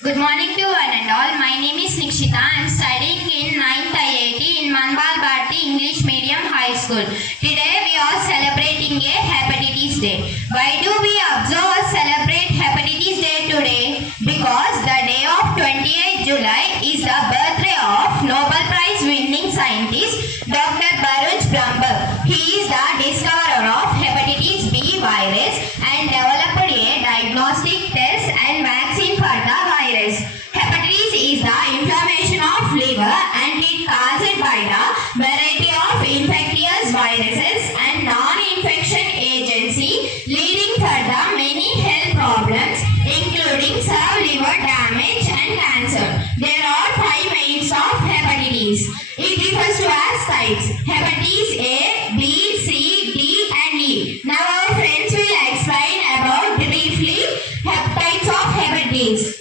Good morning to one and all. My name is Nikshita. I am studying in 9th IIT in Manbal Bharti English Medium High School. Today we are celebrating a Hepatitis Day. Why do we observe or celebrate Hepatitis Day today? Because the day of 28th July is the birthday of Nobel Prize winning scientist Dr. Baruch Blumberg. He is the discoverer of Hepatitis B virus and developed a diagnostic test and vaccine for the virus. Hepatitis is the inflammation of liver and it caused by the variety of infectious viruses and non-infection agency leading to the many health problems including some liver damage and cancer. There are 5 means of hepatitis. It refers to as types: hepatitis A, B, C, D and E. Now our friends will explain about briefly types of hepatitis.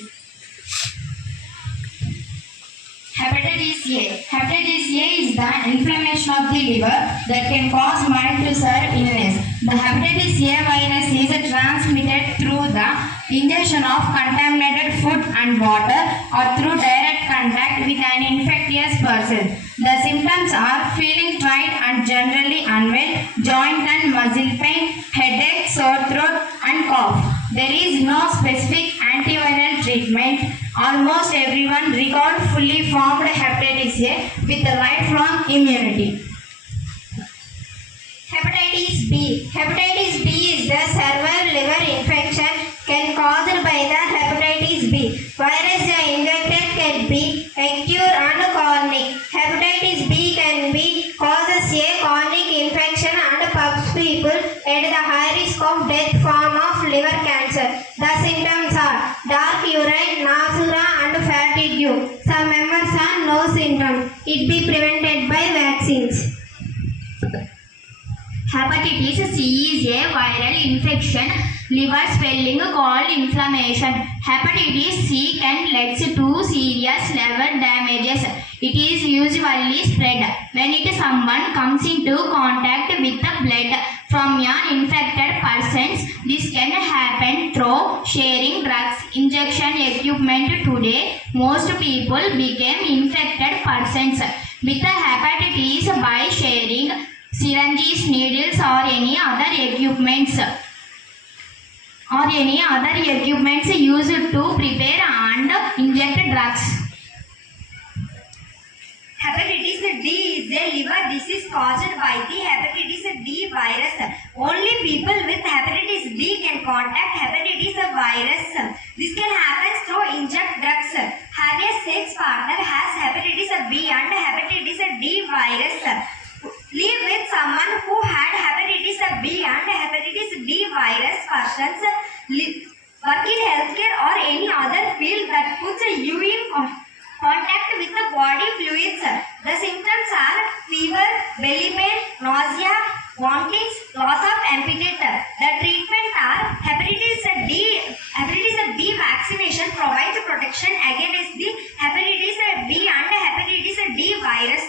Hepatitis A. Hepatitis A is the inflammation of the liver that can cause mild to severe illness. The hepatitis A virus is transmitted through the ingestion of contaminated food and water or through direct contact with an infectious person. The symptoms are feeling tired and generally unwell, joint and muscle pain, headache, sore throat and cough. There is no specific antiviral treatment. Almost everyone recovered fully formed hepatitis A with a lifelong immunity. Hepatitis B. Hepatitis B is the severe liver infection caused by the hepatitis B virus. The infected can be acute and chronic. Hepatitis B can be causes a chronic infection and puts people at the high risk of death form of liver cancer. The symptoms are dark urine, nausea and fatigue. Some members have no symptoms. It be prevented by vaccines. Hepatitis C is a viral infection, liver swelling called inflammation. Hepatitis C can lead to serious liver damages. It is usually spread when someone comes into contact with the blood from an infected person. This can happen through sharing drugs, injection equipment. Today, most people became infected persons with hepatitis by sharing syringes, needles or any other equipments used to prepare and inject drugs. Hepatitis D is a liver disease caused by the hepatitis D virus. Only people with hepatitis B can contact hepatitis virus. This can happen through inject drugs. Have a sex partner has hepatitis B and hepatitis D virus. Live with someone who had hepatitis B and hepatitis D virus persons. Work in healthcare or any other field that puts you in contact with the body fluids. The symptoms are fever, belly pain, nausea, vomitings, loss of appetite. The treatment are hepatitis D. Hepatitis B vaccination provides protection against the hepatitis B and hepatitis D virus.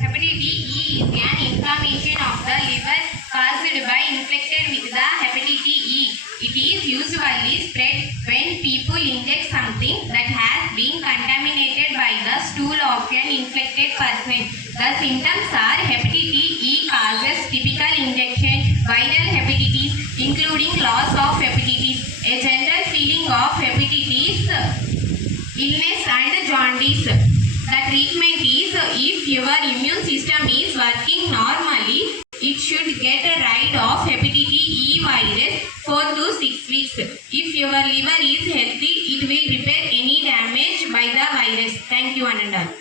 Hepatitis E is an inflammation of the liver caused by infected with the hepatitis E. It is usually spread when people inject something that has been contaminated by the stool of an infected person. The symptoms are hepatitis E causes typical injection, viral hepatitis including loss of hepatitis, a general feeling of hepatitis, illness and jaundice. The treatment is if your immune system is working normally, it should get rid of hepatitis E virus 4 to 6 weeks. If your liver is healthy, it will repair any damage by the virus. Thank you, one and all.